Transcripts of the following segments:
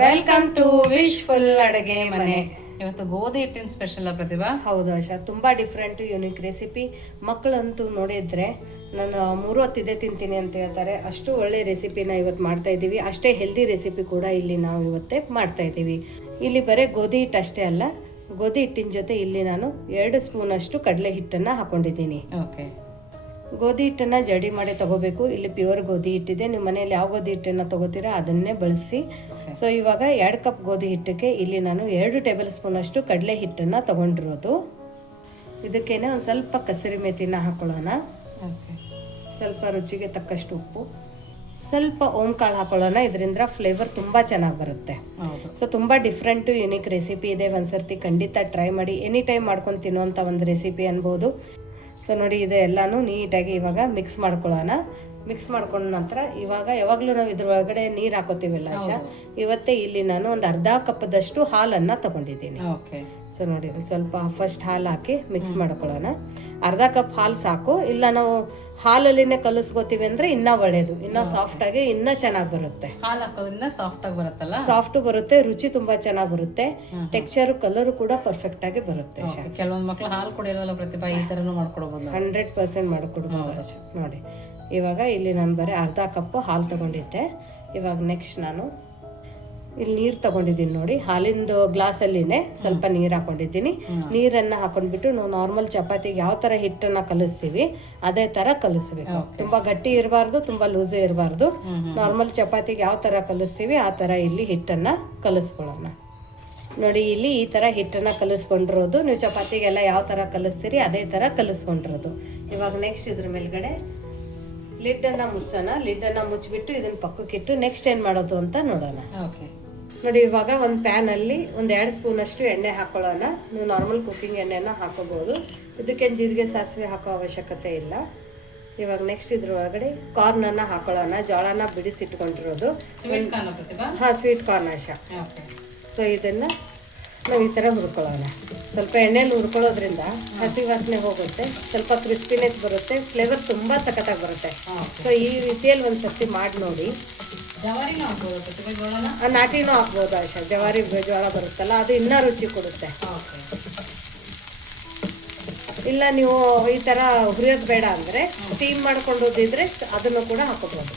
Welcome to wishful ಅಡುಗೆ ಮನೆ. ಇವತ್ತು ಗೋಧಿ ಹಿಟ್ಟಿನ ಸ್ಪೆಷಲ್ ಪ್ರತಿಭಾ. ಹೌದು ಆಶಾ, ತುಂಬ ಡಿಫ್ರೆಂಟ್ ಯುನಿಕ್ ರೆಸಿಪಿ. ಮಕ್ಕಳಂತೂ ನೋಡಿದ್ರೆ ನಾನು 3 ಹೊತ್ತು ಇದೇ ತಿಂತೀನಿ ಅಂತ ಹೇಳ್ತಾರೆ. ಅಷ್ಟು ಒಳ್ಳೆ ರೆಸಿಪಿನ ಇವತ್ತು ಮಾಡ್ತಾ ಇದ್ದೀವಿ. ಅಷ್ಟೇ ಹೆಲ್ದಿ ರೆಸಿಪಿ ಕೂಡ ಇಲ್ಲಿ ನಾವು ಇವತ್ತೇ ಮಾಡ್ತಾ ಇದ್ದೀವಿ. ಇಲ್ಲಿ ಬರೀ ಗೋಧಿ ಹಿಟ್ಟು ಅಷ್ಟೇ ಅಲ್ಲ, ಗೋಧಿ ಹಿಟ್ಟಿನ ಜೊತೆ ಇಲ್ಲಿ ನಾನು 2 ಸ್ಪೂನಷ್ಟು ಕಡಲೆ ಹಿಟ್ಟನ್ನು ಹಾಕೊಂಡಿದ್ದೀನಿ. ಓಕೆ, ಗೋಧಿ ಹಿಟ್ಟನ್ನು ಜಡಿ ಮಾಡಿ ತಗೋಬೇಕು. ಇಲ್ಲಿ ಪ್ಯೂರ್ ಗೋಧಿ ಹಿಟ್ಟಿದೆ. ನಿಮ್ಮ ಮನೇಲಿ ಯಾವ ಗೋಧಿ ಹಿಟ್ಟನ್ನು ತಗೋತೀರಾ ಅದನ್ನೇ ಬಳಸಿ. ಸೊ ಇವಾಗ 2 ಕಪ್ ಗೋಧಿ ಹಿಟ್ಟಕ್ಕೆ ಇಲ್ಲಿ ನಾನು 2 ಟೇಬಲ್ ಸ್ಪೂನಷ್ಟು ಕಡಲೆ ಹಿಟ್ಟನ್ನು ತಗೊಂಡಿರೋದು. ಇದಕ್ಕೇನೆ ಒಂದು ಸ್ವಲ್ಪ ಕಸೂರಿ ಮೇಥಿನ ಹಾಕೊಳ್ಳೋಣ. ಸ್ವಲ್ಪ ರುಚಿಗೆ ತಕ್ಕಷ್ಟು ಉಪ್ಪು, ಸ್ವಲ್ಪ ಓಂಕಾಳು ಹಾಕೊಳ್ಳೋಣ. ಇದರಿಂದ ಫ್ಲೇವರ್ ತುಂಬ ಚೆನ್ನಾಗಿ ಬರುತ್ತೆ. ಸೊ ತುಂಬ ಡಿಫ್ರೆಂಟು ಯುನಿಕ್ ರೆಸಿಪಿ ಇದೆ. ಒಂದ್ಸರ್ತಿ ಖಂಡಿತ ಟ್ರೈ ಮಾಡಿ. ಎನಿ ಟೈಮ್ ಮಾಡ್ಕೊಂಡು ತಿನ್ನುವಂಥ ಒಂದು ರೆಸಿಪಿ ಅನ್ಬೋದು. ಸೊ ನೋಡಿ, ಇದೆ ಎಲ್ಲನೂ ನೀಟಾಗಿ ಇವಾಗ ಮಿಕ್ಸ್ ಮಾಡ್ಕೊಳ್ಳೋಣ. ಮಿಕ್ಸ್ ಮಾಡ್ಕೊಂಡ ನಂತರ ಇವಾಗ ಯಾವಾಗಲೂ ನಾವು ಇದ್ರ ಒಳಗಡೆ ನೀರು ಹಾಕೋತೀವಲ್ಲ ಆಶಾ, ಇವತ್ತೇ ಇಲ್ಲಿ ನಾನು ಒಂದು ಅರ್ಧ ಕಪ್ಪದಷ್ಟು ಹಾಲನ್ನು ತಗೊಂಡಿದ್ದೀನಿ. ಸೊ ನೋಡಿ, ಸ್ವಲ್ಪ ಫಸ್ಟ್ ಹಾಲು ಹಾಕಿ ಮಿಕ್ಸ್ ಮಾಡ್ಕೊಳ್ಳೋಣ. ಅರ್ಧ ಕಪ್ ಹಾಲು ಸಾಕು. ಇಲ್ಲ ನಾವು ಹಾಲಲ್ಲಿನೇ ಕಲಿಸ್ಕೋತೀವಿ ಅಂದ್ರೆ ಇನ್ನೂ ಒಳ್ಳೇದು, ಇನ್ನೂ ಸಾಫ್ಟ್ ಆಗಿ ಇನ್ನೂ ಚೆನ್ನಾಗಿ ಬರುತ್ತೆ. ಹಾಲು ಹಾಕೋದ್ರಿಂದ ಸಾಫ್ಟ್ ಆಗಿ ಬರುತ್ತಲ್ಲ, ಸಾಫ್ಟ್ ಬರುತ್ತೆ, ರುಚಿ ತುಂಬಾ ಚೆನ್ನಾಗಿ ಬರುತ್ತೆ, ಟೆಕ್ಸ್ಚರ್ ಕಲರ್ ಕೂಡ ಪರ್ಫೆಕ್ಟ್ ಆಗಿ ಬರುತ್ತೆ. ಕೆಲವೊಂದು ಮಕ್ಕಳು ಹಾಲು ಕುಡಿಯಲ್ಲ ಪ್ರತಿಭಾ, ಈ ತರನು ಮಾಡ್ಕೊಡ್ಬೋದು. 100% ಮಾಡ್ಕೊಡ್ಬೋದು. ನೋಡಿ, ಇವಾಗ ಇಲ್ಲಿ ನಾನು ಬರೀ ಅರ್ಧ ಕಪ್ ಹಾಲು ತಗೊಂಡಿದ್ದೆ. ಇವಾಗ ನೆಕ್ಸ್ಟ್ ನಾನು ಇಲ್ಲಿ ನೀರು ತಗೊಂಡಿದ್ದೀನಿ. ನೋಡಿ, ಹಾಲಿಂದು ಗ್ಲಾಸಲ್ಲಿನೇ ಸ್ವಲ್ಪ ನೀರು ಹಾಕೊಂಡಿದ್ದೀನಿ. ನೀರನ್ನು ಹಾಕೊಂಡ್ಬಿಟ್ಟು ನಾವು ನಾರ್ಮಲ್ ಚಪಾತಿಗೆ ಯಾವ ಥರ ಹಿಟ್ಟನ್ನು ಕಲಿಸ್ತೀವಿ ಅದೇ ಥರ ಕಲಿಸ್ಬೇಕು. ತುಂಬ ಗಟ್ಟಿ ಇರಬಾರ್ದು, ತುಂಬ ಲೂಸು ಇರಬಾರ್ದು. ನಾರ್ಮಲ್ ಚಪಾತಿಗೆ ಯಾವ ಥರ ಕಲಿಸ್ತೀವಿ ಆ ಥರ ಇಲ್ಲಿ ಹಿಟ್ಟನ್ನು ಕಲಿಸ್ಕೊಳ್ಳೋಣ. ನೋಡಿ, ಇಲ್ಲಿ ಈ ಥರ ಹಿಟ್ಟನ್ನು ಕಲಿಸ್ಕೊಂಡಿರೋದು. ನೀವು ಚಪಾತಿಗೆಲ್ಲ ಯಾವ ಥರ ಕಲಿಸ್ತೀರಿ ಅದೇ ಥರ ಕಲಿಸ್ಕೊಂಡಿರೋದು. ಇವಾಗ ನೆಕ್ಸ್ಟ್ ಇದ್ರ ಮೇಲ್ಗಡೆ ಲಿಡ್ಡನ್ನು ಮುಚ್ಚೋಣ. ಲಿಡ್ಡನ್ನು ಮುಚ್ಚಿಬಿಟ್ಟು ಇದನ್ನ ಪಕ್ಕಕ್ಕಿಟ್ಟು ನೆಕ್ಸ್ಟ್ ಏನು ಮಾಡೋದು ಅಂತ ನೋಡೋಣ. ನೋಡಿ, ಇವಾಗ ಒಂದು ಪ್ಯಾನಲ್ಲಿ ಒಂದು 2 ಸ್ಪೂನಷ್ಟು ಎಣ್ಣೆ ಹಾಕೊಳ್ಳೋಣ. ನೀವು ನಾರ್ಮಲ್ ಕುಕ್ಕಿಂಗ್ ಎಣ್ಣೆನ ಹಾಕೋಬಹುದು. ಇದಕ್ಕೇನು ಜೀರಿಗೆ ಸಾಸಿವೆ ಹಾಕೋ ಅವಶ್ಯಕತೆ ಇಲ್ಲ. ಇವಾಗ ನೆಕ್ಸ್ಟ್ ಇದ್ರ ಒಳಗಡೆ ಕಾರ್ನನ್ನು ಹಾಕೊಳ್ಳೋಣ. ಜೋಳನ ಬಿಡಿಸಿಟ್ಕೊಂಡಿರೋದು. ಹಾಂ, ಸ್ವೀಟ್ ಕಾರ್ನ್ ಆಶಾ. ಸೊ ಇದನ್ನು ನಾವು ಈ ಥರ ಹುರ್ಕೊಳ್ಳೋಣ. ಸ್ವಲ್ಪ ಎಣ್ಣೆಯಲ್ಲಿ ಹುರ್ಕೊಳ್ಳೋದ್ರಿಂದ ಹಸಿ ವಾಸನೆ ಹೋಗುತ್ತೆ, ಸ್ವಲ್ಪ ಕ್ರಿಸ್ಪಿನೆಸ್ ಬರುತ್ತೆ, ಫ್ಲೇವರ್ ತುಂಬ ಸಖತ್ತಾಗಿ ಬರುತ್ತೆ. ಸೊ ಈ ರೀತಿಯಲ್ಲಿ ಒಂದು ಸರ್ತಿ ಮಾಡಿ ನೋಡಿ. ನಾಟಿನೂ ಹಾಕ್ಬೋದು ಆಶಾ. ಜವಾರಿ ಜೋಳ ಬರುತ್ತಲ್ಲ, ಅದು ಇನ್ನೂ ರುಚಿ ಕೊಡುತ್ತೆ. ಇಲ್ಲ ನೀವು ಈ ಥರ ಹುರಿಯೋದು ಬೇಡ ಅಂದರೆ ಸ್ಟೀಮ್ ಮಾಡ್ಕೊಂಡು ಓದಿದ್ರೆ ಅದನ್ನು ಕೂಡ ಹಾಕೋಬೋದು.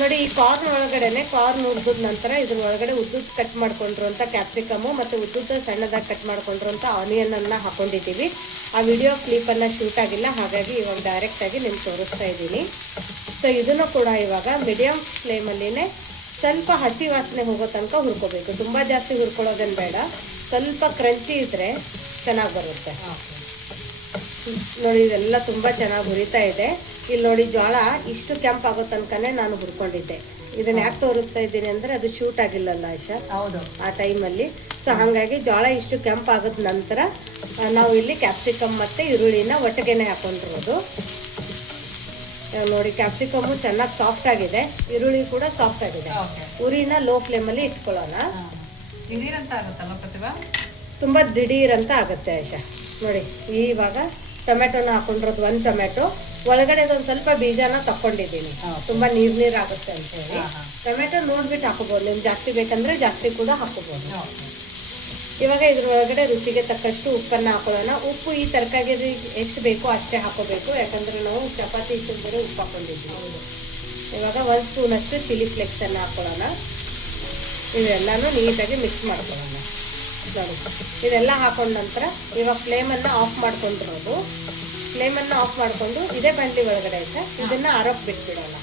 ನೋಡಿ, ಈ ಕಾರ್ನ್ ಒಳಗಡೆನೆ ಕಾರ್ನ್ ಹುರಿದ ನಂತರ ಇದ್ರ ಒಳಗಡೆ ಉದ್ದುದ್ದು ಕಟ್ ಮಾಡ್ಕೊಂಡಿರುವಂಥ ಕ್ಯಾಪ್ಸಿಕಮು ಮತ್ತು ಉದ್ದುದ್ದು ಸಣ್ಣದಾಗಿ ಕಟ್ ಮಾಡ್ಕೊಂಡಿರುವಂಥ ಆನಿಯನನ್ನು ಹಾಕೊಂಡಿದ್ದೀವಿ. ಆ ವಿಡಿಯೋ ಕ್ಲಿಪ್ಪನ್ನು ಶೂಟ್ ಆಗಿಲ್ಲ, ಹಾಗಾಗಿ ಇವಾಗ ಡೈರೆಕ್ಟಾಗಿ ನಿಮ್ಗೆ ತೋರಿಸ್ತಾ ಇದ್ದೀನಿ. ಸೊ ಇದನ್ನು ಕೂಡ ಇವಾಗ ಮೀಡಿಯಮ್ ಫ್ಲೇಮಲ್ಲಿನೇ ಸ್ವಲ್ಪ ಹಸಿ ವಾಸನೆ ಹೋಗೋ ತನಕ ಹುರ್ಕೋಬೇಕು. ತುಂಬ ಜಾಸ್ತಿ ಹುರ್ಕೊಳ್ಳೋದೇನು ಬೇಡ, ಸ್ವಲ್ಪ ಕ್ರಂಚಿ ಇದ್ದರೆ ಚೆನ್ನಾಗಿ ಬರುತ್ತೆ. ನೋಡಿ, ಇದೆಲ್ಲ ತುಂಬ ಚೆನ್ನಾಗಿ ಹುರಿತಾ ಇದೆ. ಇಲ್ಲಿ ನೋಡಿ, ಜೋಳ ಇಷ್ಟು ಕೆಂಪಾಗೋ ತನಕನೇ ನಾನು ಹುರ್ಕೊಂಡಿದ್ದೆ. ಇದನ್ನ ಯಾಕೆ ತೋರಿಸ್ತಾ ಇದ್ದೀನಿ ಅಂದರೆ ಅದು ಶೂಟ್ ಆಗಿಲ್ಲಲ್ಲ ಆಶಾ, ಹೌದು, ಆ ಟೈಮಲ್ಲಿ. ಸೊ ಹಾಗಾಗಿ ಜೋಳ ಇಷ್ಟು ಕೆಂಪಾಗದ ನಂತರ ನಾವು ಇಲ್ಲಿ ಕ್ಯಾಪ್ಸಿಕಮ್ ಮತ್ತು ಈರುಳ್ಳಿನ ಒಟ್ಟಿಗೆನೆ ಹಾಕೊಂಡಿರೋದು. ನೋಡಿ, ಕ್ಯಾಪ್ಸಿಕಮ್ಮು ಚೆನ್ನಾಗಿ ಸಾಫ್ಟ್ ಆಗಿದೆ, ಈರುಳ್ಳಿ ಕೂಡ ಸಾಫ್ಟ್ ಆಗಿದೆ. ಉರಿನ ಲೋ ಫ್ಲೇಮಲ್ಲಿ ಇಟ್ಕೊಳ್ಳೋಣ. ತುಂಬ ದಿಢೀರಂತ ಆಗುತ್ತೆ ಆಶಾ. ನೋಡಿ, ಇವಾಗ ಟೊಮೆಟೊನ ಹಾಕೊಂಡಿರೋದು. 1 ಟೊಮೆಟೊ ಒಳಗಡೆ ಒಂದು ಸ್ವಲ್ಪ ಬೀಜನ ತಕೊಂಡಿದ್ದೀನಿ. ತುಂಬ ನೀರು ಆಗುತ್ತೆ ಅಂತ ಹೇಳಿ ಟೊಮೆಟೊ ನೋಡ್ಬಿಟ್ಟು ಹಾಕೋಬಹುದು. ನಿಮ್ಗೆ ಜಾಸ್ತಿ ಬೇಕಂದ್ರೆ ಜಾಸ್ತಿ ಕೂಡ ಹಾಕೋಬಹುದು. ಇವಾಗ ಇದ್ರ ಒಳಗಡೆ ರುಚಿಗೆ ತಕ್ಕಷ್ಟು ಉಪ್ಪನ್ನು ಹಾಕೊಳ್ಳೋಣ. ಉಪ್ಪು ಈ ತರಕಾರಿಗೆ ಎಷ್ಟು ಬೇಕೋ ಅಷ್ಟೇ ಹಾಕೋಬೇಕು, ಯಾಕಂದ್ರೆ ನಾವು ಚಪಾತಿ ಹಿಟ್ಟಿನ ಬೇರೆ ಉಪ್ಪು ಹಾಕೊಂಡಿದ್ದೀವಿ. ಇವಾಗ 1 ಸ್ಪೂನಷ್ಟು ಚಿಲ್ಲಿ ಫ್ಲೇಕ್ಸನ್ನು ಹಾಕೊಳ್ಳೋಣ. ಇವೆಲ್ಲನೂ ನೀಟಾಗಿ ಮಿಕ್ಸ್ ಮಾಡ್ಕೊಳ್ಳೋಣ. ನೋಡಿ, ಇದೆಲ್ಲ ಹಾಕೊಂಡ ನಂತರ ಇವಾಗ ಫ್ಲೇಮನ್ನು ಆಫ್ ಮಾಡ್ಕೊಂಡಿರೋದು. ಫ್ಲೇಮನ್ನು ಆಫ್ ಮಾಡಿಕೊಂಡು ಇದೇ ಬಾಣಲಿ ಒಳಗಡೆ ಆಯ್ತಾ, ಇದನ್ನು ಆರೋಕ್ಕೆ ಬಿಟ್ಬಿಡೋಣ.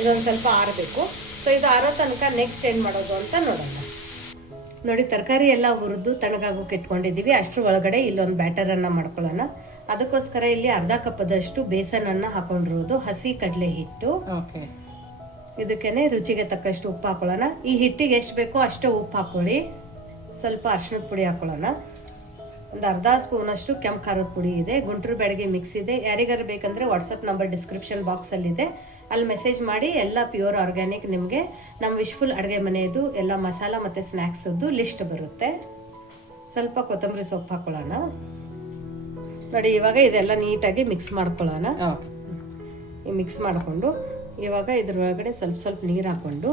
ಇದೊಂದು ಸ್ವಲ್ಪ ಆರಬೇಕು. ಸೊ ಇದು ಆರೋ ತನಕ ನೆಕ್ಸ್ಟ್ ಏನು ಮಾಡೋದು ಅಂತ ನೋಡೋಣ. ನೋಡಿ, ತರಕಾರಿ ಎಲ್ಲ ಹುರಿದು ತಣ್ಣಗಾಗೋಕೆ ಇಟ್ಕೊಂಡಿದ್ದೀವಿ. ಅಷ್ಟರ ಒಳಗಡೆ ಇಲ್ಲೊಂದು ಬ್ಯಾಟರನ್ನು ಮಾಡ್ಕೊಳ್ಳೋಣ. ಅದಕ್ಕೋಸ್ಕರ ಇಲ್ಲಿ ಅರ್ಧ ಕಪ್ಪದಷ್ಟು ಬೇಸನನ್ನು ಹಾಕೊಂಡಿರೋದು, ಹಸಿ ಕಡಲೆ ಹಿಟ್ಟು. ಇದಕ್ಕೇನೆ ರುಚಿಗೆ ತಕ್ಕಷ್ಟು ಉಪ್ಪು ಹಾಕೊಳ್ಳೋಣ. ಈ ಹಿಟ್ಟಿಗೆ ಎಷ್ಟು ಬೇಕೋ ಅಷ್ಟೇ ಉಪ್ಪು ಹಾಕೊಳ್ಳಿ. ಸ್ವಲ್ಪ ಅರಿಶಿಣದ ಪುಡಿ ಹಾಕೊಳ್ಳೋಣ. ಒಂದು ಅರ್ಧ ಸ್ಪೂನಷ್ಟು ಕೆಂಪು ಖಾರದ ಪುಡಿ ಇದೆ. ಗುಂಟೂರು ಬ್ಯಾಡಗಿ ಮಿಕ್ಸ್ ಇದೆ. ಯಾರಿಗಾರು ಬೇಕಂದರೆ ವಾಟ್ಸಪ್ ನಂಬರ್ ಡಿಸ್ಕ್ರಿಪ್ಷನ್ ಬಾಕ್ಸಲ್ಲಿದೆ, ಅಲ್ಲಿ ಮೆಸೇಜ್ ಮಾಡಿ. ಎಲ್ಲ ಪ್ಯೂರ್ ಆರ್ಗ್ಯಾನಿಕ್. ನಿಮಗೆ ನಮ್ಮ ವಿಶ್ಫುಲ್ ಅಡುಗೆ ಮನೆಯದು ಎಲ್ಲ ಮಸಾಲ ಮತ್ತು ಸ್ನ್ಯಾಕ್ಸದ್ದು ಲಿಸ್ಟ್ ಬರುತ್ತೆ. ಸ್ವಲ್ಪ ಕೊತ್ತಂಬರಿ ಸೊಪ್ಪು ಹಾಕೊಳ್ಳೋಣ. ನೋಡಿ, ಇವಾಗ ಇದೆಲ್ಲ ನೀಟಾಗಿ ಮಿಕ್ಸ್ ಮಾಡ್ಕೊಳ್ಳೋಣ. ಈ ಮಿಕ್ಸ್ ಮಾಡಿಕೊಂಡು ಇವಾಗ ಇದ್ರೊಳಗಡೆ ಸ್ವಲ್ಪ ಸ್ವಲ್ಪ ನೀರು ಹಾಕ್ಕೊಂಡು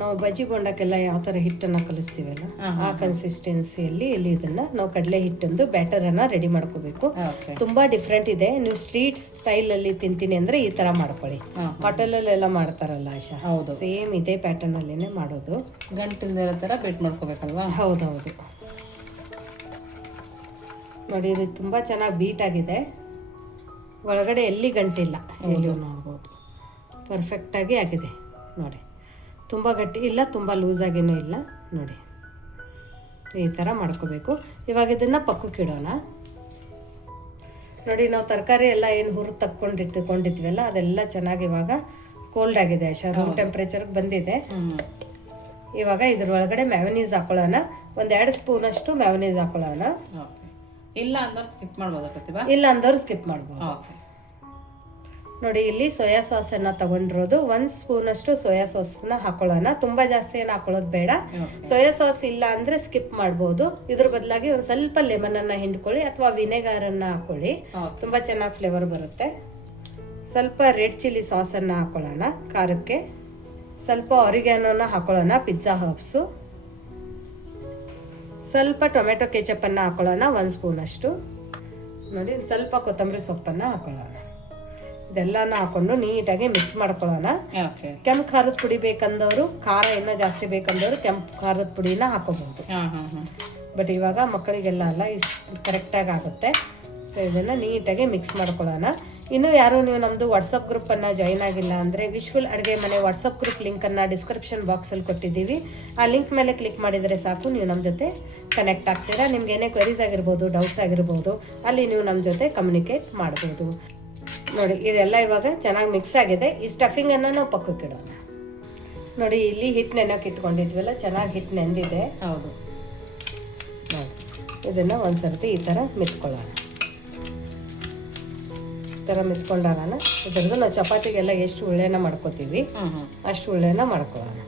ನಾವು ಬಜ್ಜಿ ಬೋಂಡಕ್ಕೆಲ್ಲ ಯಾವ ಥರ ಹಿಟ್ಟನ್ನು ಕಲಿಸ್ತೀವಲ್ಲ ಆ ಕನ್ಸಿಸ್ಟೆನ್ಸಿಯಲ್ಲಿ ಇಲ್ಲಿ ಇದನ್ನು ನಾವು ಕಡಲೆ ಹಿಟ್ಟೊಂದು ಬ್ಯಾಟರನ್ನು ರೆಡಿ ಮಾಡ್ಕೋಬೇಕು. ತುಂಬ ಡಿಫ್ರೆಂಟ್ ಇದೆ. ನೀವು ಸ್ಟ್ರೀಟ್ ಸ್ಟೈಲಲ್ಲಿ ತಿಂತೀನಿ ಅಂದರೆ ಈ ಥರ ಮಾಡ್ಕೊಳ್ಳಿ. ಹೋಟೆಲಲ್ಲೆಲ್ಲ ಮಾಡ್ತಾರಲ್ಲ ಆಶಾ, ಹೌದು, ಸೇಮ್ ಇದೇ ಪ್ಯಾಟರ್ನಲ್ಲೇ ಮಾಡೋದು. ಗಂಟಿಲ್ದಿರೋ ಥರ ಬಿಟ್ ಮಾಡ್ಕೋಬೇಕಲ್ವಾ? ಹೌದೌದು. ನೋಡಿ ಇದು ತುಂಬ ಚೆನ್ನಾಗಿ ಬೀಟ್ ಆಗಿದೆ. ಒಳಗಡೆ ಎಲ್ಲಿ ಗಂಟಿಲ್ಲ, ಎಲ್ಲಿಯೂ ನೋಡ್ಬೋದು. ಪರ್ಫೆಕ್ಟಾಗಿ ಆಗಿದೆ ನೋಡಿ. ತುಂಬ ಗಟ್ಟಿ ಇಲ್ಲ, ತುಂಬ ಲೂಸಾಗಿನೂ ಇಲ್ಲ ನೋಡಿ. ಈ ಥರ ಮಾಡ್ಕೋಬೇಕು. ಇವಾಗ ಇದನ್ನು ಪಕ್ಕಕ್ಕಿಡೋಣ. ನೋಡಿ ನಾವು ತರಕಾರಿ ಎಲ್ಲ ಏನು ಹುರಿದು ತಕ್ಕೊಂಡಿಟ್ಕೊಂಡಿದ್ವಲ್ಲ ಅದೆಲ್ಲ ಚೆನ್ನಾಗಿ ಇವಾಗ ಕೋಲ್ಡ್ ಆಗಿದೆ ಆಶಾ, ರೂಮ್ ಟೆಂಪ್ರೇಚರ್ಗೆ ಬಂದಿದೆ. ಇವಾಗ ಇದ್ರೊಳಗಡೆ ಮ್ಯಾವನೀಸ್ ಹಾಕೊಳ್ಳೋಣ. 1-2 ಸ್ಪೂನಷ್ಟು ಮ್ಯಾವನೀಸ್ ಹಾಕೊಳ್ಳೋಣ. ಇಲ್ಲ ಅಂದವ್ರು ಸ್ಕಿಪ್ ಮಾಡ್ಬೋದಾ ಪ್ರತಿಭಾ? ಇಲ್ಲ ಅಂದವ್ರು ಸ್ಕಿಪ್ ಮಾಡ್ಬೋದು. ನೋಡಿ ಇಲ್ಲಿ ಸೋಯಾ ಸಾಸನ್ನು ತಗೊಂಡಿರೋದು 1 ಸ್ಪೂನಷ್ಟು ಸೋಯಾ ಸಾಸ್ನ ಹಾಕೊಳ್ಳೋಣ. ತುಂಬ ಜಾಸ್ತಿ ಏನು ಹಾಕೊಳ್ಳೋದು ಬೇಡ. ಸೋಯಾ ಸಾಸ್ ಇಲ್ಲ ಅಂದರೆ ಸ್ಕಿಪ್ ಮಾಡ್ಬೋದು. ಇದ್ರ ಬದಲಾಗಿ ಒಂದು ಸ್ವಲ್ಪ ಲೆಮನನ್ನು ಹಿಂಡ್ಕೊಳ್ಳಿ ಅಥವಾ ವಿನೆಗಾರನ್ನು ಹಾಕೊಳ್ಳಿ, ತುಂಬ ಚೆನ್ನಾಗಿ ಫ್ಲೇವರ್ ಬರುತ್ತೆ. ಸ್ವಲ್ಪ ರೆಡ್ ಚಿಲ್ಲಿ ಸಾಸನ್ನು ಹಾಕೊಳ್ಳೋಣ ಖಾರಕ್ಕೆ. ಸ್ವಲ್ಪ ಆರಿಗ್ಯಾನೋನ ಹಾಕೊಳ್ಳೋಣ, ಪಿಜ್ಜಾ ಹರ್ಬ್ಸು. ಸ್ವಲ್ಪ ಟೊಮೆಟೊ ಕೆಚಪ್ಪನ್ನು ಹಾಕೊಳ್ಳೋಣ 1 ಸ್ಪೂನಷ್ಟು. ನೋಡಿ ಸ್ವಲ್ಪ ಕೊತ್ತಂಬರಿ ಸೊಪ್ಪನ್ನು ಹಾಕೊಳ್ಳೋಣ. ಇದೆಲ್ಲನೂ ಹಾಕೊಂಡು ನೀಟಾಗಿ ಮಿಕ್ಸ್ ಮಾಡ್ಕೊಳ್ಳೋಣ. ಕೆಂಪು ಖಾರದ ಪುಡಿ ಬೇಕಂದವರು, ಖಾರ ಇನ್ನೂ ಜಾಸ್ತಿ ಬೇಕಂದವರು ಕೆಂಪು ಖಾರದ ಪುಡಿನ ಹಾಕೋಬಹುದು. ಬಟ್ ಇವಾಗ ಮಕ್ಕಳಿಗೆಲ್ಲ ಅಲ್ಲ, ಇಷ್ಟು ಕರೆಕ್ಟಾಗಿ ಆಗುತ್ತೆ. ಸೊ ಇದನ್ನು ನೀಟಾಗಿ ಮಿಕ್ಸ್ ಮಾಡ್ಕೊಳ್ಳೋಣ. ಇನ್ನು ಯಾರು ನೀವು ನಮ್ಮದು ವಾಟ್ಸಪ್ ಗ್ರೂಪನ್ನು ಜಾಯಿನ್ ಆಗಿಲ್ಲ ಅಂದರೆ ವಿಶ್ಫುಲ್ ಅಡುಗೆ ಮನೆ ವಾಟ್ಸಪ್ ಗ್ರೂಪ್ ಲಿಂಕನ್ನು ಡಿಸ್ಕ್ರಿಪ್ಷನ್ ಬಾಕ್ಸಲ್ಲಿ ಕೊಟ್ಟಿದ್ದೀವಿ. ಆ ಲಿಂಕ್ ಮೇಲೆ ಕ್ಲಿಕ್ ಮಾಡಿದರೆ ಸಾಕು, ನೀವು ನಮ್ಮ ಜೊತೆ ಕನೆಕ್ಟ್ ಆಗ್ತೀರಾ. ನಿಮ್ಗೆ ಏನೇ ಕ್ವೆರೀಸ್ ಆಗಿರ್ಬೋದು, ಡೌಟ್ಸ್ ಆಗಿರ್ಬೋದು, ಅಲ್ಲಿ ನೀವು ನಮ್ಮ ಜೊತೆ ಕಮ್ಯುನಿಕೇಟ್ ಮಾಡ್ಬೋದು. ನೋಡಿ ಇದೆಲ್ಲ ಇವಾಗ ಚೆನ್ನಾಗಿ ಮಿಕ್ಸ್ ಆಗಿದೆ. ಈ ಸ್ಟಫಿಂಗನ್ನು ನಾವು ಪಕ್ಕಕ್ಕಿಡೋಣ. ನೋಡಿ ಇಲ್ಲಿ ಹಿಟ್ಟು ನೆನಕ್ಕೆ ಇಟ್ಕೊಂಡಿದ್ವಲ್ಲ, ಚೆನ್ನಾಗಿ ಹಿಟ್ಟು ನೆಂದಿದೆ. ಹೌದು, ನೋಡಿ ಇದನ್ನು ಒಂದು ಸರ್ತಿ ಈ ಥರ ಮಿತ್ಕೊಳ್ಳೋಣ. ಈ ಥರ ಮಿತ್ಕೊಂಡಾಗನ ಇದರದ್ದು ನಾವು ಚಪಾತಿಗೆಲ್ಲ ಎಷ್ಟು ಉಳ್ಳೆನ ಮಾಡ್ಕೋತೀವಿ ಅಷ್ಟು ಉಳ್ಳೆನ ಮಾಡ್ಕೊಳ್ಳೋಣ.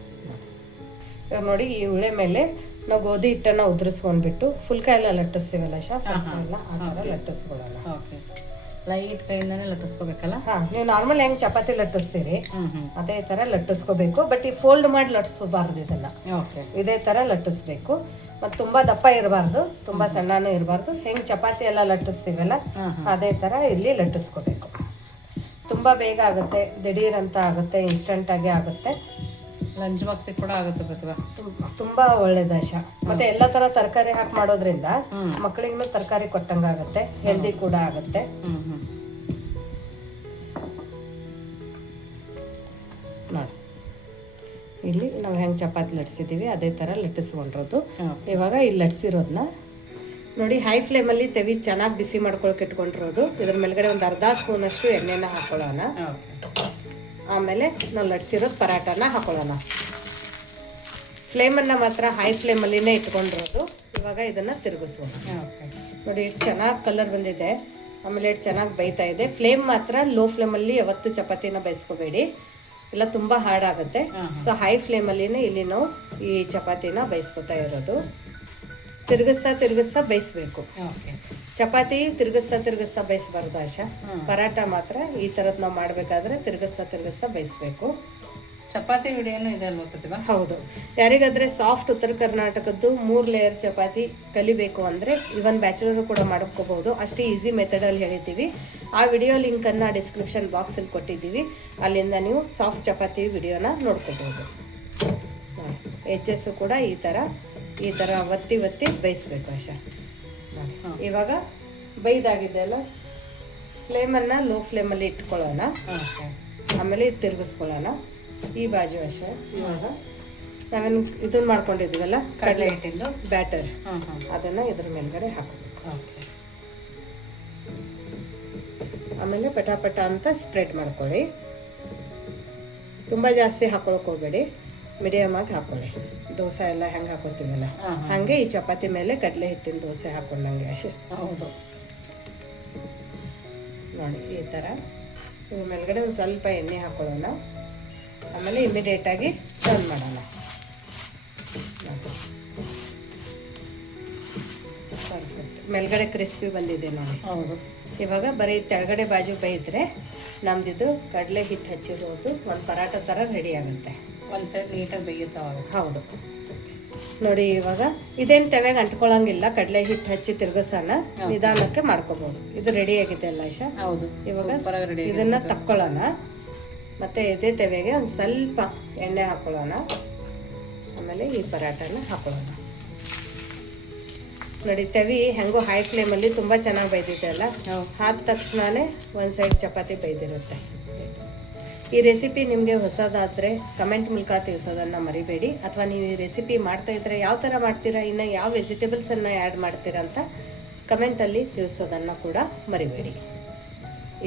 ಇವಾಗ ನೋಡಿ ಈ ಉಳ್ಳೆ ಮೇಲೆ ನಾವು ಗೋಧಿ ಹಿಟ್ಟನ್ನು ಉದುರಿಸ್ಕೊಂಡ್ಬಿಟ್ಟು ಫುಲ್ಕಾಯಿ ಎಲ್ಲ ಲಟ್ಟಿಸ್ತೀವಲ್ಲ ಶಾಪ್ ಎಲ್ಲ ಆ ಥರ ಲಟ್ಟಿಸ್ಕೊಳ್ಳೋಣ. ಲೈಟ್ ಕೈಯಿಂದಾನೆ ಲಟ್ಟಿಸ್ಕೋಬೇಕಲ್ಲ? ನೀವು ನಾರ್ಮಲ್ ಹೆಂಗ್ ಚಪಾತಿ ಲಟ್ಟಿಸ್ತೀರಿ ಅದೇ ತರ ಲಟ್ಟಿಸ್ಕೋಬೇಕು. ಬಟ್ ಈ ಫೋಲ್ಡ್ ಮಾಡಿ ಲಟ್ಟಿಸಬಾರ್ದು, ಇದನ್ನ ಇದೇ ತರ ಲಟ್ಟಿಸ್ಬೇಕು. ಮತ್ತು ತುಂಬಾ ದಪ್ಪ ಇರಬಾರ್ದು, ತುಂಬಾ ಸಣ್ಣನೂ ಇರಬಾರ್ದು. ಹೆಂಗ್ ಚಪಾತಿ ಎಲ್ಲ ಲಟ್ಟಿಸ್ತೀವಲ್ಲ ಅದೇ ತರ ಇಲ್ಲಿ ಲಟ್ಟಿಸ್ಕೋಬೇಕು. ತುಂಬಾ ಬೇಗ ಆಗುತ್ತೆ, ದಿಢೀರ್ ಅಂತ ಆಗುತ್ತೆ, ಇನ್ಸ್ಟಂಟ್ ಆಗಿ ಆಗುತ್ತೆ. ಲಂಚ್ ಬಾಕ್ಸಿಗೆ ಕೂಡ ಆಗುತ್ತೆ ಪ್ರತಿಭಾ. ತುಂಬಾ ಒಳ್ಳೇದು ಆಶಾ. ಮತ್ತೆ ಎಲ್ಲ ತರ ತರಕಾರಿ ಹಾಕಿ ಮಾಡೋದ್ರಿಂದ ಮಕ್ಕಳಿಗೂ ತರಕಾರಿ ಕೊಟ್ಟಂಗಾಗುತ್ತೆ, ಹೆಲ್ದಿ ಕೂಡ ಆಗುತ್ತೆ. ನೋಡಿ ಇಲ್ಲಿ ನಾವು ಹೆಂಗೆ ಚಪಾತಿ ಲಟ್ಸಿದ್ದೀವಿ ಅದೇ ಥರ ಲಟ್ಟಿಸ್ಕೊಂಡಿರೋದು. ಇವಾಗ ಇಲ್ಲಿ ಲಟ್ಸಿರೋದನ್ನ ನೋಡಿ ಹೈ ಫ್ಲೇಮಲ್ಲಿ ತೆವಿ ಚೆನ್ನಾಗಿ ಬಿಸಿ ಮಾಡ್ಕೊಳಕ್ಕೆ ಇಟ್ಕೊಂಡಿರೋದು. ಇದ್ರ ಮೇಲ್ಗಡೆ ಒಂದು ಅರ್ಧ ಸ್ಪೂನಷ್ಟು ಎಣ್ಣೆನ ಹಾಕೊಳ್ಳೋಣ. ಆಮೇಲೆ ನಾವು ಲಟ್ಸಿರೋದು ಪರಾಟನ ಹಾಕೊಳ್ಳೋಣ. ಫ್ಲೇಮನ್ನು ಮಾತ್ರ ಹೈ ಫ್ಲೇಮಲ್ಲಿನೇ ಇಟ್ಕೊಂಡಿರೋದು. ಇವಾಗ ಇದನ್ನು ತಿರುಗಿಸೋಣ. ನೋಡಿ ಎಷ್ಟು ಚೆನ್ನಾಗಿ ಕಲರ್ ಬಂದಿದೆ, ಆಮೇಲೆ ಎಷ್ಟು ಚೆನ್ನಾಗಿ ಬೇಯ್ತಾ ಇದೆ. ಫ್ಲೇಮ್ ಮಾತ್ರ ಲೋ ಫ್ಲೇಮಲ್ಲಿ ಯಾವತ್ತೂ ಚಪಾತಿನ ಬೇಯಿಸ್ಕೋಬೇಡಿ, ಇಲ್ಲ ತುಂಬ ಹಾರ್ಡ್ ಆಗುತ್ತೆ. ಸೊ ಹೈ ಫ್ಲೇಮಲ್ಲಿನೇ ಇಲ್ಲಿ ನಾವು ಈ ಚಪಾತಿನ ಬೇಯಿಸ್ಕೊತಾ ಇರೋದು. ತಿರುಗಿಸ್ತಾ ಬೇಯಿಸ್ಬೇಕು. ಚಪಾತಿ ತಿರುಗಿಸ್ತಾ ಬೇಯಿಸ್ಬಾರ್ದು ಆಶಾ. ಪರಾಟ ಮಾತ್ರ ಈ ಥರದ್ದು ನಾವು ಮಾಡಬೇಕಾದ್ರೆ ತಿರುಗಿಸ್ತಾ ಬೇಯಿಸ್ಬೇಕು. ಚಪಾತಿ ವಿಡಿಯೋನು ಇದೆ ಅಲ್ವಾ ಪ್ರತಿಭಾ? ಹೌದು. ಯಾರಿಗಾದ್ರೆ ಸಾಫ್ಟ್ ಉತ್ತರ ಕರ್ನಾಟಕದ್ದು 3 ಲೇಯರ್ ಚಪಾತಿ ಕಲಿಬೇಕು ಅಂದರೆ ಇವನ್ ಬ್ಯಾಚುಲರ್ ಕೂಡ ಮಾಡ್ಕೋಬಹುದು. ಅಷ್ಟೇ ಈಸಿ ಮೆಥಡಲ್ಲಿ ಹೇಳಿದ್ದೀವಿ. ಆ ವಿಡಿಯೋ ಲಿಂಕನ್ನು ಡಿಸ್ಕ್ರಿಪ್ಷನ್ ಬಾಕ್ಸಲ್ಲಿ ಕೊಟ್ಟಿದ್ದೀವಿ. ಅಲ್ಲಿಂದ ನೀವು ಸಾಫ್ಟ್ ಚಪಾತಿ ವಿಡಿಯೋನ ನೋಡ್ಕೋಬಹುದು. ಎಜ್ಜಸ್ಸು ಕೂಡ ಈ ಥರ ಒತ್ತಿ ಬೇಯಿಸ್ಬೇಕು ಆಶಾ. ಇವಾಗ ಬೈದಾಗಿದೆ ಅಲ್ಲ, ಫ್ಲೇಮನ್ನು ಲೋ ಫ್ಲೇಮಲ್ಲಿ ಇಟ್ಕೊಳ್ಳೋಣ. ಆಮೇಲೆ ತಿರುಗಿಸ್ಕೊಳ್ಳೋಣ ಈ ಬಾಜು ಆಶಾ. ಇವಾಗ ನಾವೇನು ಇದನ್ನ ಮಾಡ್ಕೊಂಡಿದ್ದೀವಲ್ಲ ಕಡಲೆ ಹಿಟ್ಟಿಂದು ಬ್ಯಾಟರ್, ಅದನ್ನು ಇದ್ರ ಮೇಲ್ಗಡೆ ಹಾಕಬೇಕು. ಆಮೇಲೆ ಪಟ ಅಂತ ಸ್ಪ್ರೆಡ್ ಮಾಡ್ಕೊಳ್ಳಿ. ತುಂಬ ಜಾಸ್ತಿ ಹಾಕೊಳಕ್ಕೆ ಹೋಗಬೇಡಿ, ಮೀಡಿಯಮ್ ಆಗಿ ಹಾಕೊಳ್ಳಿ. ದೋಸೆ ಎಲ್ಲ ಹೆಂಗೆ ಹಾಕೋತೀವಲ್ಲ ಹಾಗೆ ಈ ಚಪಾತಿ ಮೇಲೆ ಕಡಲೆ ಹಿಟ್ಟಿನ ದೋಸೆ ಹಾಕೊಂಡಂಗೆ ಆಶೆ. ಹೌದು ನೋಡಿ ಈ ಥರ. ಇದ್ರ ಮೇಲ್ಗಡೆ ಒಂದು ಸ್ವಲ್ಪ ಎಣ್ಣೆ ಹಾಕೊಳ್ಳೋಣ. ಆಮೇಲೆ ಇಮಿಡಿಯೇಟಾಗಿ ಟರ್ನ್ ಮಾಡೋಣ. ಪರ್ಫೆಕ್ಟ್. ಮೇಲ್ಗಡೆ ಕ್ರಿಸ್ಪಿ ಬಂದಿದೆ ನೋಡಿ. ಹೌದು. ಇವಾಗ ಬರೀ ತೆಳಗಡೆ ಬಾಜು ಬೇಯಿದ್ರೆ ನಮ್ದಿದು ಕಡಲೆ ಹಿಟ್ಟು ಹಚ್ಚಿರೋದು ಒಂದು ಪರಾಟ ಥರ ರೆಡಿ ಆಗುತ್ತೆ. ಒಂದು ಸೈಡ್ ನೀಟಾಗಿ ಬೇಯುತ್ತಾವಾಗ. ಹೌದು ನೋಡಿ, ಇವಾಗ ಇದೇನು ತೆವೆಗೆ ಅಂಟ್ಕೊಳ್ಳಂಗಿಲ್ಲ. ಕಡಲೆ ಹಿಟ್ಟು ಹಚ್ಚಿ ತಿರ್ಗಸನ ನಿಧಾನಕ್ಕೆ ಮಾಡ್ಕೋಬಹುದು. ಇದು ರೆಡಿ ಆಗಿದೆ ಅಲ್ಲ ಆಶಾ? ಹೌದು. ಇವಾಗ ಇದನ್ನ ತಕ್ಕೊಳ್ಳೋಣ. ಮತ್ತೆ ಇದೇ ತೆವೆಗೆ ಒಂದು ಸ್ವಲ್ಪ ಎಣ್ಣೆ ಹಾಕೊಳ್ಳೋಣ. ಆಮೇಲೆ ಈ ಪರಾಟನ ಹಾಕೊಳ್ಳೋಣ. ನೋಡಿ, ತೆವಿ ಹೆಂಗೋ ಹೈ ಫ್ಲೇಮಲ್ಲಿ ತುಂಬ ಚೆನ್ನಾಗಿ ಬೈದಿದೆ ಅಲ್ಲ? ಆದ ತಕ್ಷಣವೇ ಒಂದು ಸೈಡ್ ಚಪಾತಿ ಬೈದಿರುತ್ತೆ. ಈ ರೆಸಿಪಿ ನಿಮಗೆ ಹೊಸದಾದರೆ ಕಮೆಂಟ್ ಮೂಲಕ ತಿಳಿಸೋದನ್ನು ಮರಿಬೇಡಿ. ಅಥವಾ ನೀವು ಈ ರೆಸಿಪಿ ಮಾಡ್ತಾ ಇದ್ರೆ ಯಾವ ಥರ ಮಾಡ್ತೀರಾ, ಇನ್ನು ಯಾವ ವೆಜಿಟೇಬಲ್ಸನ್ನು ಆ್ಯಡ್ ಮಾಡ್ತೀರಾ ಅಂತ ಕಮೆಂಟಲ್ಲಿ ತಿಳಿಸೋದನ್ನು ಕೂಡ ಮರಿಬೇಡಿ.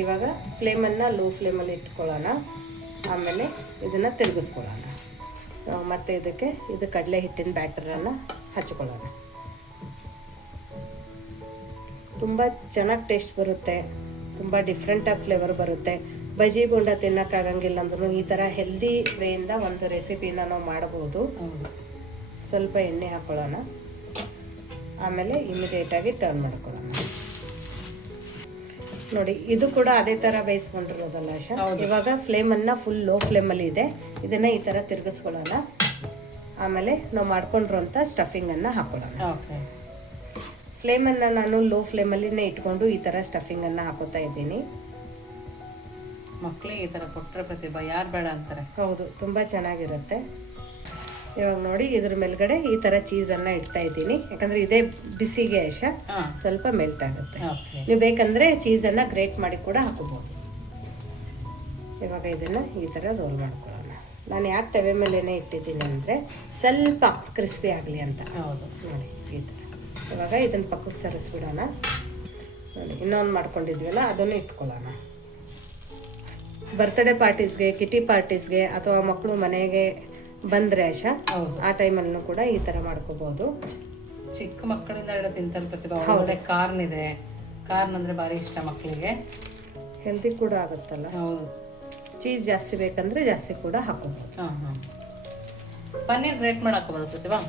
ಇವಾಗ ಫ್ಲೇಮನ್ನು ಲೋ ಫ್ಲೇಮಲ್ಲಿ ಇಟ್ಕೊಳ್ಳೋಣ. ಆಮೇಲೆ ಇದನ್ನು ತಿರುಗಿಸ್ಕೊಳ್ಳೋಣ. ಮತ್ತು ಇದು ಕಡಲೆ ಹಿಟ್ಟಿನ ಬ್ಯಾಟರನ್ನು ಹಚ್ಕೊಳ್ಳೋಣ. ತುಂಬ ಚೆನ್ನಾಗಿ ಟೇಸ್ಟ್ ಬರುತ್ತೆ. ತುಂಬ ಡಿಫ್ರೆಂಟಾಗಿ ಫ್ಲೇವರ್ ಬರುತ್ತೆ. ಬಜ್ಜಿ ಬೋಂಡ ತಿನ್ನೋಕ್ಕಾಗಂಗಿಲ್ಲ ಅಂದ್ರೂ ಈ ಥರ ಹೆಲ್ದಿ ವೇಯಿಂದ ಒಂದು ರೆಸಿಪಿನ ನಾವು ಮಾಡ್ಬೋದು. ಸ್ವಲ್ಪ ಎಣ್ಣೆ ಹಾಕ್ಕೊಳ್ಳೋಣ. ಆಮೇಲೆ ಇಮಿಡಿಯೇಟಾಗಿ ಟರ್ನ್ ಮಾಡ್ಕೊಳ್ಳೋಣ. ನೋಡಿ, ಇದು ಕೂಡ ಅದೇ ಥರ ಬೇಯಿಸ್ಕೊಂಡಿರೋದಲ್ಲ ಆಶಾ? ಇವಾಗ ಫ್ಲೇಮನ್ನು ಫುಲ್ ಲೋ ಫ್ಲೇಮಲ್ಲಿ ಇದೆ. ಇದನ್ನು ಈ ಥರ ತಿರುಗಿಸ್ಕೊಳ್ಳೋಣ. ಆಮೇಲೆ ನಾವು ಮಾಡ್ಕೊಂಡಿರೋಂಥ ಸ್ಟಫಿಂಗನ್ನು ಹಾಕ್ಕೊಳ್ಳೋಣ. ಫ್ಲೇಮನ್ನು ನಾನು ಲೋ ಫ್ಲೇಮಲ್ಲಿನೇ ಇಟ್ಕೊಂಡು ಈ ಥರ ಸ್ಟಫಿಂಗನ್ನು ಹಾಕೋತಾ ಇದ್ದೀನಿ. ಮಕ್ಕಳಿಗೆ ಈ ಥರ ಕೊಟ್ಟರೆ ಪ್ರತಿಭಾ ಯಾರು ಬೇಡ ಅಂತಾರೆ. ಹೌದು, ತುಂಬ ಚೆನ್ನಾಗಿರುತ್ತೆ. ಇವಾಗ ನೋಡಿ, ಇದ್ರ ಮೇಲ್ಗಡೆ ಈ ಥರ ಚೀಸನ್ನು ಇಡ್ತಾ ಇದ್ದೀನಿ. ಯಾಕಂದರೆ ಇದೇ ಬಿಸಿಗೆ ಆಶಾ ಸ್ವಲ್ಪ ಮೆಲ್ಟ್ ಆಗುತ್ತೆ. ನೀವು ಬೇಕಂದರೆ ಚೀಸನ್ನು ಗ್ರೇಟ್ ಮಾಡಿ ಕೂಡ ಹಾಕೋಬೋದು. ಇವಾಗ ಇದನ್ನು ಈ ಥರ ರೋಲ್ ಮಾಡ್ಕೊಳ್ಳೋಣ. ನಾನು ಯಾಕೆ ತವೆ ಮೇಲೇ ಇಟ್ಟಿದ್ದೀನಿ ಅಂದರೆ ಸ್ವಲ್ಪ ಕ್ರಿಸ್ಪಿ ಆಗಲಿ ಅಂತ. ಹೌದು, ನೋಡಿ ಈ ಥರ. ಇವಾಗ ಇದನ್ನು ಪಕ್ಕಕ್ಕೆ ಸರಿಸ್ಬಿಡೋಣ. ನೋಡಿ, ಇನ್ನೊಂದು ಮಾಡ್ಕೊಂಡಿದ್ವಲ್ಲ ಅದನ್ನು ಇಟ್ಕೊಳ್ಳೋಣ. ಬರ್ತ್ಡೇ ಪಾರ್ಟೀಸ್ಗೆ, ಕಿಟಿ ಪಾರ್ಟೀಸ್ಗೆ ಅಥವಾ ಮಕ್ಕಳು ಮನೆಗೆ ಬಂದರೆ ಆಶಾ, ಆ ಟೈಮಲ್ಲೂ ಕೂಡ ಈ ಥರ ಮಾಡ್ಕೋಬೋದು. ಚಿಕ್ಕ ಮಕ್ಕಳಿಂದ ಹಿಡಿದು ತಿಂತಾರೆ ಪ್ರತಿಭಾ. ಒಳ್ಳೆ ಕಾರ್ನ್ ಇದೆ. ಕಾರ್ನ್ ಅಂದರೆ ಭಾರಿ ಇಷ್ಟ ಮಕ್ಕಳಿಗೆ. ಹೆಲ್ದಿ ಕೂಡ ಆಗುತ್ತಲ್ಲ. ಹೌದು. ಚೀಸ್ ಜಾಸ್ತಿ ಬೇಕಂದರೆ ಜಾಸ್ತಿ ಕೂಡ ಹಾಕೋಬೋದು. ಪನ್ನೀರ್ ಗ್ರೇಟ್ ಮಾಡಿ ಹಾಕೋಬೋದು ಪ್ರತಿಭಾ?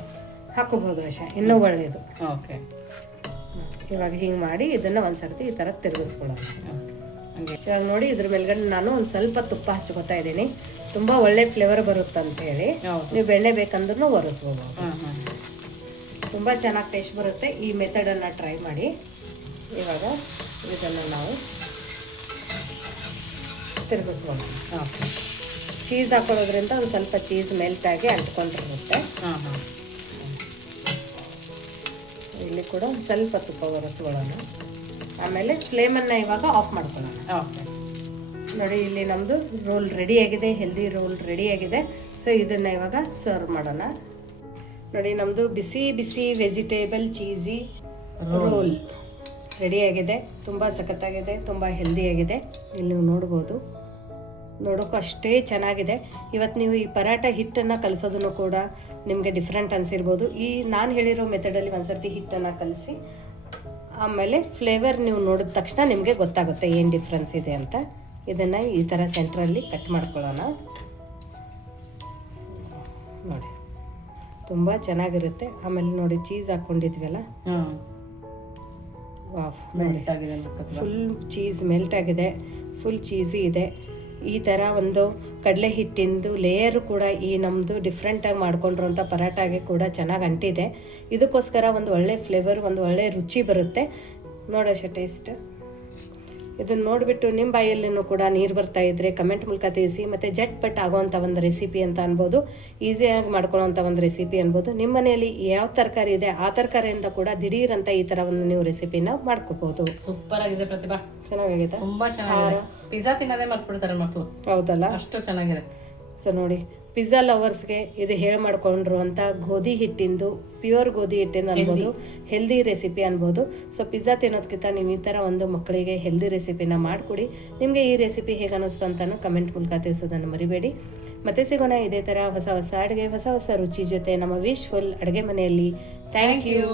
ಹಾಕೋಬೋದು ಆಶಾ, ಇನ್ನೂ ಒಳ್ಳೆಯದು. ಓಕೆ. ಇವಾಗ ಹಿಂಗೆ ಮಾಡಿ ಇದನ್ನು ಒಂದು ಸರ್ತಿ ಈ ಥರ ತಿರುಗಿಸ್ಕೊಳ್ಳೋಣ. ಇವಾಗ ನೋಡಿ, ಇದ್ರ ಮೇಲ್ಗಡೆ ನಾನು ಒಂದು ಸ್ವಲ್ಪ ತುಪ್ಪ ಹಚ್ಕೋತಾ ಇದ್ದೀನಿ. ತುಂಬ ಒಳ್ಳೆ ಫ್ಲೇವರ್ ಬರುತ್ತೆ ಅಂತ ಹೇಳಿ. ನೀವು ಬೆಣ್ಣೆ ಬೇಕಂದ್ರೂ ಒರೆಸ್ಕೋಬೋದು. ತುಂಬ ಚೆನ್ನಾಗಿ ಟೇಸ್ಟ್ ಬರುತ್ತೆ. ಈ ಮೆಥಡನ್ನು ಟ್ರೈ ಮಾಡಿ. ಇವಾಗ ಇದನ್ನು ನಾವು ತಿರುಗಿಸ್ಬೋದು. ಚೀಸ್ ಹಾಕೊಳ್ಳೋದ್ರಿಂದ ಒಂದು ಸ್ವಲ್ಪ ಚೀಸ್ ಮೆಲ್ಟಾಗಿ ಅಂಟ್ಕೊಂಡಿರುತ್ತೆ. ಇಲ್ಲಿ ಕೂಡ ಒಂದು ಸ್ವಲ್ಪ ತುಪ್ಪ ಒರೆಸ್ಕೊಳ್ಳೋಣ. ಆಮೇಲೆ ಫ್ಲೇಮನ್ನು ಇವಾಗ ಆಫ್ ಮಾಡ್ಕೊಳ್ಳೋಣ. ನೋಡಿ, ಇಲ್ಲಿ ನಮ್ಮದು ರೋಲ್ ರೆಡಿಯಾಗಿದೆ. ಹೆಲ್ದಿ ರೋಲ್ ರೆಡಿಯಾಗಿದೆ. ಸೊ ಇದನ್ನು ಇವಾಗ ಸರ್ವ್ ಮಾಡೋಣ. ನೋಡಿ, ನಮ್ಮದು ಬಿಸಿ ಬಿಸಿ ವೆಜಿಟೇಬಲ್ ಚೀಸಿ ರೋಲ್ ರೆಡಿಯಾಗಿದೆ. ತುಂಬ ಸಖತ್ತಾಗಿದೆ, ತುಂಬ ಹೆಲ್ದಿಯಾಗಿದೆ. ಇಲ್ಲಿ ನೀವು ನೋಡ್ಬೋದು. ನೋಡೋಕ್ಕೂ ಅಷ್ಟೇ ಚೆನ್ನಾಗಿದೆ. ಇವತ್ತು ನೀವು ಈ ಪರಾಟ ಹಿಟ್ಟನ್ನು ಕಲಿಸೋದನ್ನು ಕೂಡ ನಿಮಗೆ ಡಿಫ್ರೆಂಟ್ ಅನಿಸಿರ್ಬೋದು. ಈ ನಾನು ಹೇಳಿರೋ ಮೆಥಡಲ್ಲಿ ಒಂದು ಸರ್ತಿ ಹಿಟ್ಟನ್ನು ಕಲಿಸಿ ಆಮೇಲೆ ಫ್ಲೇವರ್ ನೀವು ನೋಡಿದ ತಕ್ಷಣ ನಿಮಗೆ ಗೊತ್ತಾಗುತ್ತೆ ಏನು ಡಿಫ್ರೆನ್ಸ್ ಇದೆ ಅಂತ. ಇದನ್ನು ಈ ಥರ ಸೆಂಟ್ರಲ್ಲಿ ಕಟ್ ಮಾಡ್ಕೊಳ್ಳೋಣ. ನೋಡಿ, ತುಂಬ ಚೆನ್ನಾಗಿರುತ್ತೆ. ಆಮೇಲೆ ನೋಡಿ, ಚೀಸ್ ಹಾಕ್ಕೊಂಡಿದ್ವಲ್ಲ, ವಾವ್, ನೋಡಿ ಫುಲ್ ಚೀಸ್ ಮೆಲ್ಟ್ ಆಗಿದೆ. ಫುಲ್ ಚೀಸಿ ಇದೆ. ಈ ಥರ ಒಂದು ಕಡಲೆ ಹಿಟ್ಟಿಂದು ಲೇಯರು ಕೂಡ ಈ ನಮ್ಮದು ಡಿಫ್ರೆಂಟಾಗಿ ಮಾಡ್ಕೊಂಡಿರೋಂಥ ಪರಾಟಾಗೆ ಕೂಡ ಚೆನ್ನಾಗಿ ಅಂಟಿದೆ. ಇದಕ್ಕೋಸ್ಕರ ಒಂದು ಒಳ್ಳೆ ಫ್ಲೇವರ್, ಒಂದು ಒಳ್ಳೆ ರುಚಿ ಬರುತ್ತೆ. ನೋಡೋಶ ಟೇಸ್ಟ್. ಇದನ್ನು ನೋಡಿಬಿಟ್ಟು ನಿಮ್ಮ ಬಾಯಲ್ಲೂ ಕೂಡ ನೀರು ಬರ್ತಾ ಇದ್ದರೆ ಕಮೆಂಟ್ ಮೂಲಕ ತಿಳಿಸಿ. ಮತ್ತು ಜಟ್ಪಟ್ ಆಗೋವಂಥ ಒಂದು ರೆಸಿಪಿ ಅಂತ ಅನ್ಬೋದು. ಈಸಿಯಾಗಿ ಮಾಡ್ಕೊಳ್ಳೋವಂಥ ಒಂದು ರೆಸಿಪಿ ಅನ್ಬೋದು. ನಿಮ್ಮ ಮನೆಯಲ್ಲಿ ಯಾವ ತರಕಾರಿ ಇದೆ ಆ ತರಕಾರಿಯಿಂದ ಕೂಡ ದಿಢೀರಂತ ಈ ಥರ ಒಂದು ನೀವು ರೆಸಿಪಿನ ಮಾಡ್ಕೋಬೋದು. ಸೂಪರ್ ಆಗಿದೆ ಪ್ರತಿಭಾ. ಚೆನ್ನಾಗಿದೆ, ತುಂಬ ಚೆನ್ನಾಗಿದೆ. ಪಿಜ್ಜಾ ತಿನ್ನೋದೇ ಮರ್ತ್ಬಿಡ್ತಾರೆ ಮಕ್ಕಳು. ಹೌದಲ್ಲ, ಅಷ್ಟು ಚೆನ್ನಾಗಿದೆ. ಸೊ ನೋಡಿ, ಪಿಜ್ಜಾ ಲವರ್ಸ್ಗೆ ಇದು ಹೇಳಿ ಮಾಡ್ಕೊಂಡಿರುವಂಥ ಗೋಧಿ ಹಿಟ್ಟಿಂದು, ಪ್ಯೂರ್ ಗೋಧಿ ಹಿಟ್ಟಿಂದ ಅನ್ಬೋದು, ಹೆಲ್ದಿ ರೆಸಿಪಿ ಅನ್ಬೋದು. ಸೊ ಪಿಜ್ಜಾ ತಿನ್ನೋದಕ್ಕಿಂತ ನೀವು ಈ ಥರ ಒಂದು ಮಕ್ಕಳಿಗೆ ಹೆಲ್ದಿ ರೆಸಿಪಿನ ಮಾಡಿಕೊಡಿ. ನಿಮಗೆ ಈ ರೆಸಿಪಿ ಹೇಗೆ ಅನ್ನಿಸ್ತು ಅಂತಲೂ ಕಮೆಂಟ್ ಮೂಲಕ ತಿಳಿಸೋದನ್ನು ಮರಿಬೇಡಿ. ಮತ್ತೆ ಸಿಗೋಣ ಇದೇ ಥರ ಹೊಸ ಹೊಸ ಅಡುಗೆ, ಹೊಸ ಹೊಸ ರುಚಿ ಜೊತೆ ನಮ್ಮ ವಿಶ್ಫುಲ್ ಅಡುಗೆ ಮನೆಯಲ್ಲಿ. Thank you.